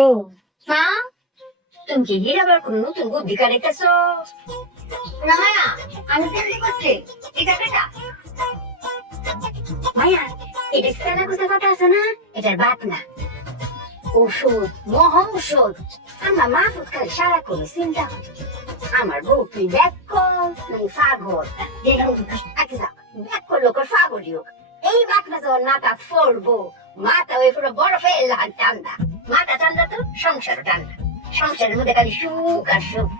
বউ মা তুমি কি আবার কোন নতুন বুদ্ধি কাটাইতেছ? না মায়া, আমি চিন্তা করছি এটা কেটা মায়া, এটা স্থানা কোথা কথা আছে না, এটার বাদ না ওষুধ, মহা ওষুধ। আমার মা খালি সারা করে চিন্তা করে আমার বউ তুই ব্যাক কর তুই ফাগর ব্যাক করলো কর ফাগরি হোক। এই বাকনা যখন মাথা ফোরবো, মাথা ওই পুরো বরফে ঠান্ডা, মাথা ঠান্ডা তো সংসার ঠান্ডা, সংসারের মধ্যে খালি সুখ আর সুখ।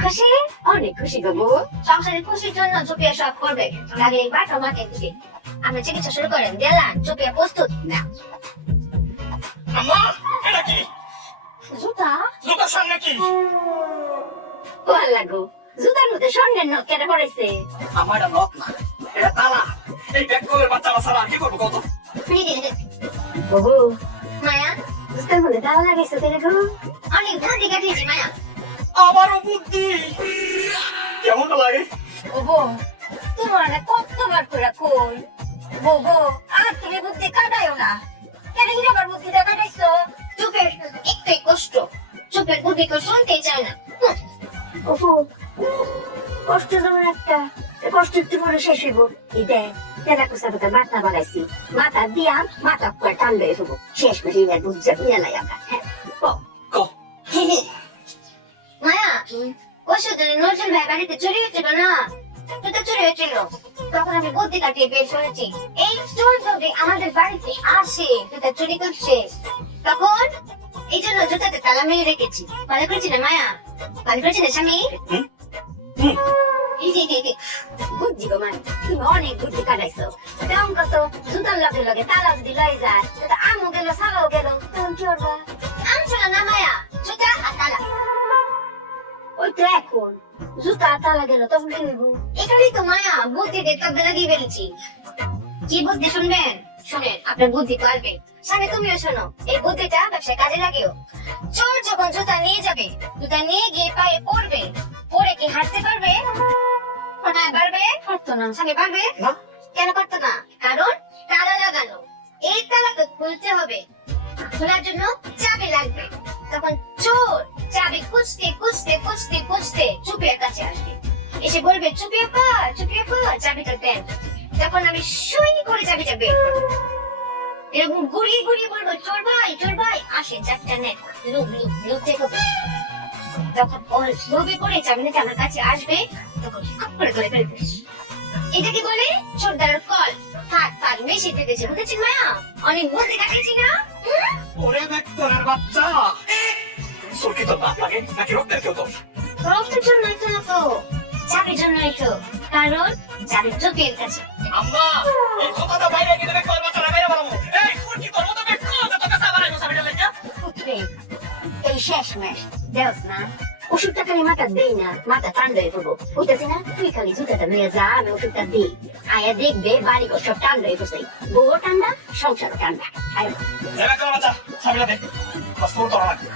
খুশি, অনেক খুশি গো বউ। সংসারের খুশির জন্য চুপিয়া সব করবে, আগে এই বাটা মাকে খুশি। আমরা চিকিৎসা শুরু করেন, গেলাম চুপিয়া প্রস্তুত না। আম্মা, এটা কি? জুতা? জুতার সামনে কি? ভাল লাগো, জুতার মধ্যে স্বর্ণের নখ কেটে পড়েছে। আমার এটা নখ না, এটা তালা। এই ব্যাককলের বাচ্চা বাচ্চারা কি করবো কত? বাবু মায়া, জুতার মধ্যে তালা লাগাইছো কেন গো? অনেক বুদ্ধি কাটিয়েছি মায়া। আবারও বুদ্ধি কেমন লাগে? বাবু তোমার না কতবার করে কই, বাবু আর তুমি বুদ্ধি কাটাইও না। কেন আবার বুদ্ধিটা কাটাইছো? চুপের একটাই কষ্ট, চুপের বুদ্ধি কেউ শুনতেই চায় না। ওফো, কষ্ট যেমন একটা, কষ্ট একটু পরে শেষ হইব। এই দেখ তেরা কুসা পাতা মাথা বানাইছি, মাথা দিয়া মাথা করে টান দিয়ে হবো, শেষ করে এবার বুঝছে বুঝে নাই আমরা। হ্যাঁ মায়া, ওষুধের নজরুল ভাই বাড়িতে চুরি হয়েছিল না, জুতা চুরি হয়েছিল, তখন আমি বুদ্ধি কাটিয়ে বের করেছি। এই চোর যদি আমাদের বাড়িতে আসে জুতা চুরি করছে, তখন এই জন্য জুতাতে তালা মেরে রেখেছি। ভালো করেছি না মায়া, ভালো করেছি না স্বামী? বুদ্ধি গো মানে, তুমি অনেক বুদ্ধি কাটাইছো। তেমন কত জুতার লগে লগে তালা যদি লয়ে যায়, আমও গেল সালাও গেল, তখন কি করবা? আম ছিল না মায়া, জুতা আর তালা। ওই তো এখন জুতা আর তালা গেল, তখন কি হইব? এটারই তো মায়া, বুদ্ধি দিয়ে তবে লাগিয়ে ফেলেছি। কি বুদ্ধি শুনবেন? শুনেন, আপনার বুদ্ধি পারবে। স্বামী তুমিও শোনো, এই বুদ্ধিটা ব্যবসায় কাজে লাগিও। চোর যখন জুতা নিয়ে যাবে, জুতা নিয়ে গিয়ে পায়ে পড়বে, পরে কি হাঁটতে পারবে? পারবে? পারতো না। স্বামী পারবে? কেন পারতো না? কারণ তালা লাগানো। এই তালা তো খুলতে হবে, খোলার জন্য চাবি লাগবে। তখন চোর চাবি খুঁজতে খুঁজতে খুঁজতে খুঁজতে চুপিয়ার কাছে আসবে, এসে বলবে চুপিয়াপা চুপিয়াপা চাবিটা দেন। তখন আমি সুই করে চাবিটা বের করবো, এরকম ঘুরিয়ে ঘুরিয়ে বলবো চোর ভাই আসে, চাবিটা নেন, লুক লুক লুক দেখো। তখন ওর লোভে পড়ে চাবি নিতে আমার কাছে আসবে, তখন খপ করে ধরে ফেলবে। এটাকে বলে চোরদার কল। থাক বেশি পেতেছে, বুঝেছেন মায়া? অনেক বুদ্ধি কাটিয়েছি না? ওরে ব্যাককলের বাচ্চা, তোর কি তোর বাপ লাগে নাকি রক্তের কেউ তোর? রক্তের জন্যই তো না তো, চাবির জন্যই তো, কারণ চাবি চোখের কাছে। আম্মা, এই কথাটা বাইরে গিয়ে ব্যাককলের বাচ্চারা বাইরে বানাবো। এই তোর কি তোর মতো ব্যাককল যত কাছে আবার আইবো সাবিটা লাগা। পুত্রে, এই শেষমেশ দেওস না, ওষুধটা খালি মাথা দেই না, মাথা ঠান্ডা হয়ে পড়বো। বুঝতেছি না, তুই খালি জুতাটা নিয়ে যা, আমি ওষুধটা দিই। আয়া দেখবে বাড়ি ঘর সব ঠান্ডা হয়ে পড়ছে, বউও ঠান্ডা, সংসারও ঠান্ডা। আয় এই ব্যাককলের বাচ্চা সাবিটা দে, বাস তোর তোরা লাগবে।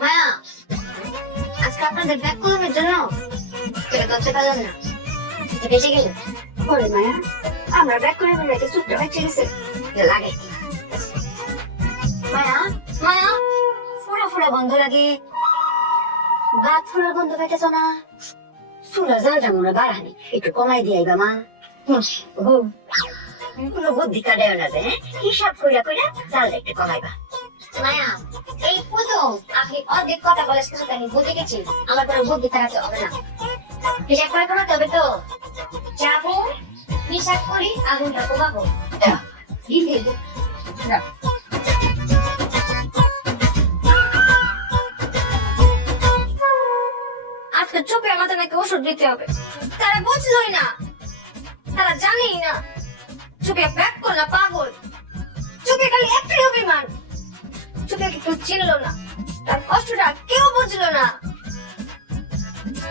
মায়া, আজকে আপনাদের ব্যাক কলমের জন্য এটা করতে পারলাম না, বেঁচে গেল। বলে মায়া, আমরা ব্যাক করে বেড়াইতে চুপটা বেঁচে গেছে, লাগে মায়া মায়া, ফুরা ফুরা গন্ধ লাগে, বাদ ফুরার গন্ধ পেতেছ না? চুলা জালটা মনে বাড়ানি, একটু কমাই দিয়ে আইবা মা। কোনো বুদ্ধি কাটায় না যে, হিসাব কইরা কইরা জালটা একটু কমাইবা। মায়া, এই প্রথম আপনি অর্ধেক কথা বলে শুধু আমি বুঝে গেছি, আমার কোনো বুদ্ধি থাকাতে হবে না। হিসাব করে কমাতে হবে তো, যাবো হিসাব করি আগুনটা কমাবো। আজকে চোখে আমাদের নাকি ওষুধ দিতে হবে, তারা বুঝলোই না, তারা জানেই না চোখে ব্যাক করলা পাগল, চোখে খালি একটাই অভিমান, চোখে কেউ চিনলো না, তার কষ্টটা কেউ বুঝলো না,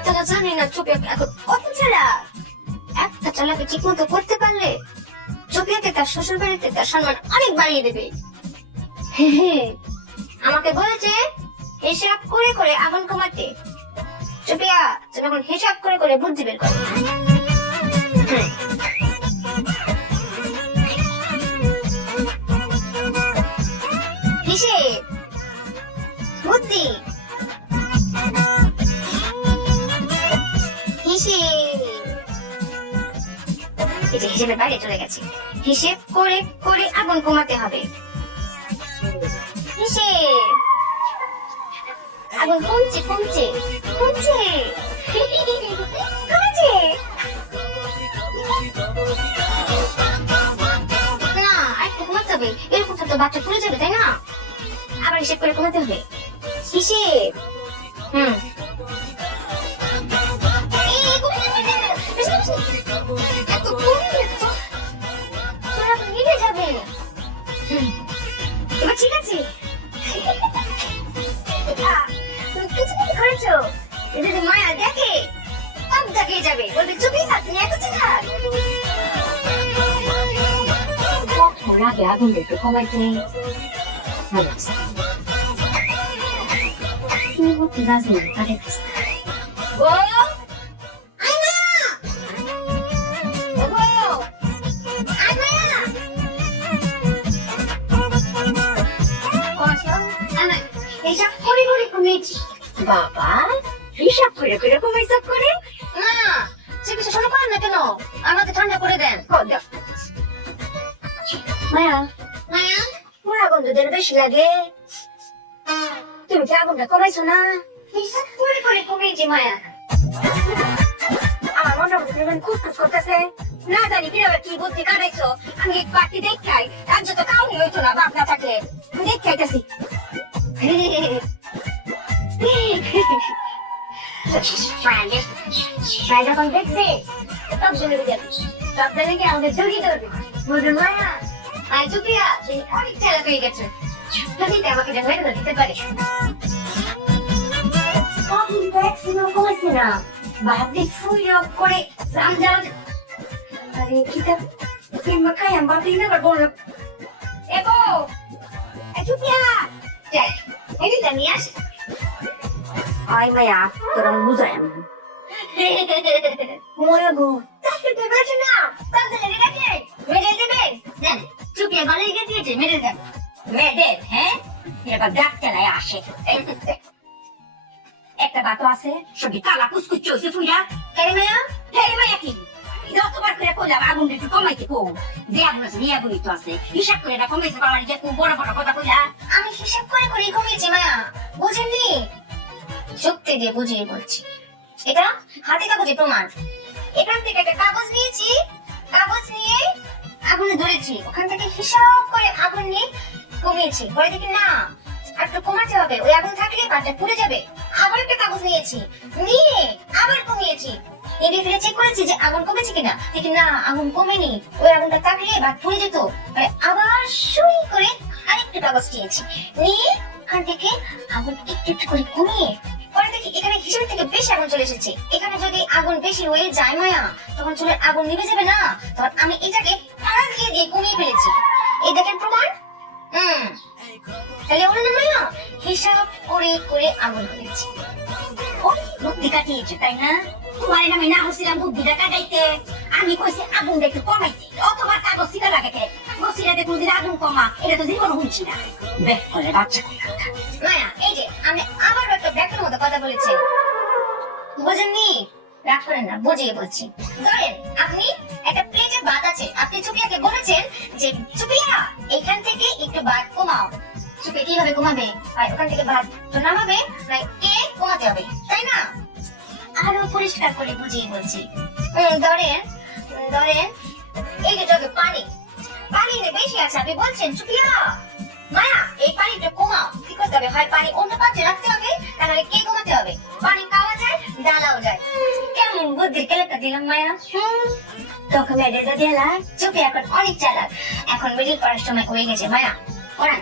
তারা জানে না চোখে এখন কত চালা। একটা চালাকে ঠিক মতো করতে পারলে চোখেকে তার শ্বশুর বাড়িতে তার সম্মান অনেক বাড়িয়ে দেবে। আমাকে বলেছে হিসাব করে করে আগুন কমাতে। চুপিয়া, তুমি এখন হিসাব করে করে বুদ্ধি বের করো। কিসের বুদ্ধি হিসেবের বাইরে চলে গেছে। হিসেব করে করে আগুন কমাতে হবে। হিসেব আগুন কমছে কমছে কমছে কমছে। না একটু কমাতে হবে, এরকম তো বাচ্চা পড়ে যাবে তাই না? আবার হিসেব করে কমাতে হবে। হিসেব এবার ঠিক আছে। তুমি কিছু কি করেছো? এটা যদি মায়া দেখে সব দেখে যাবে, বলবে চুপি থাক, তুমি এত চিন্তা আগে আগুন একটু কমাইতে ভালো ও হিসাব করে করে কমেছি। বাবা হিসাব করে করে কমাই সব করে না চিকিৎসা শুরু করেন না কেন? আমাকে ঠান্ডা করে দেন। মায়া মায়া পুরা গন্ধ যেন বেশি লাগে। তুমি কি আগুনটা কমাইছো না? হিসাব করে করে কমেছি মায়া। আমার মনটা খুসখুস করতেছে, না জানি কিভাবে কি বুদ্ধি কাটাইছো। আমি এক বাকি দেখাই, আর যত কাউনি হইতো না বাপ না থাকলে দেখাইতেছি। যখন দেখবে সব শুনে যাবে, সব দেখে আমাদের জড়িয়ে ধরবে, বলবে মায়া আর চুপিয়া অনেক চালাক হয়ে গেছে, আমাকে যেন মেরে দিতে পারে। কমেছে না ভাবি ফুল করে আরে কিতাব কিংবা খাই আমি বাপি না বললাম এবো চুপিয়া যাই এদিকে নিয়ে আসি। আয় মায়া তোরা বুঝাই আমি মরে গো তাকে দেবে না তাকে রেখে মেরে দেবে দেন। চুপিয়া গলে রেখে দিয়েছে, মেরে দেন মেরে। হ্যাঁ এবার ডাক্তার আসে একটা বাতো আছে সবই কালা কুচকুচ চলছে ফুইয়া। হেরে মায়া কি যতবার করে কইলাম আগুন একটু কমাইতে কম, যে আগুন আছে নিয়ে আগুনই তো আছে, হিসাব করে এটা কমাইছে পাওয়ার যে খুব বড় বড় কথা কইলা। আমি হিসাব করে করে কমিয়েছি মায়া, বুঝেননি? যুক্তি দিয়ে বুঝিয়ে বলছি, এটা হাতে কাগজে প্রমাণ। এখান থেকে একটা কাগজ নিয়েছি, কাগজ নিয়ে আগুনে ধরেছি, ওখান থেকে হিসাব করে আগুন নিয়ে কমিয়েছি। পরে দেখি না একটু কমাতে হবে, ওই আগুন থাকলে পাটা পুড়ে যাবে। আবার একটা কাগজ নিয়েছি, নিয়ে আবার কমিয়েছি, এদিকে ফিরে চেক করেছি যে আগুন কমেছে কিনা, দেখি না আগুন কমেনি, ওই আগুনটা থাকলে বাট পুড়ে যেত। আবার সুই করে আরেকটা কাগজ নিয়েছি, নিয়ে ওখান থেকে আগুন একটু একটু করে কমিয়ে পরে দেখি এখানে হিসেবের থেকে বেশি আগুন চলে এসেছে। এখানে যদি আগুন বেশি হয়ে যায় মায়া, তখন চুলের আগুন নিভে যাবে না, তখন আমি এটাকে পাড়া দিয়ে দিয়ে কমিয়ে ফেলেছি। এই দেখেন প্রমাণ। তাহলে ওরা না হিসাব করে করে আগুন করেছি। ওই বুদ্ধি কাটিয়েছে তাই না? তোমার আমি না হচ্ছিলাম বুদ্ধিটা কাটাইতে, আমি কইছি আগুন একটু কমাইতে, অতবার কাগজ সিটা লাগাতে কাগজ সিটাতে কোনদিন আগুন কমা, এটা তো জীবন হচ্ছে না। বেশ করে বাচ্চা মায়া এই যে আমি আবার একটা ব্যাকের মতো কথা বলেছি, বুঝেননি? রাগ করেন না, বুঝিয়ে বলছি। ধরেন আপনি একটা প্লেটে ভাত আছে, আপনি চুপিয়াকে বলেছেন যে চুপিয়া এখান থেকে একটু ভাত কমাও। চুপিয়া কিভাবে কমাবে? ওখান থেকে ভাত তো নামাবে, কে কমাতে হবে তাই না? আরো পরিষ্কার করে বুঝিয়ে বলছি। ধরেন ধরেন এই যে জগে পানি, পানি বেশি আছে, আপনি বলছেন চুপিয়া মায়া এই পানিটা কমাও। কি করতে হবে? হয় পানি অন্য পাত্রে রাখতে হবে, তাহলে কে কমাতে হবে? পানি খাওয়া যায়, ডালাও যায়। কেমন বুদ্ধির কেলেটা দিলাম মায়া? তখন মেয়েদের দিলা চুপি এখন অনেক চালাক, এখন মিডিল পড়ার সময় হয়ে গেছে মায়া পড়ান।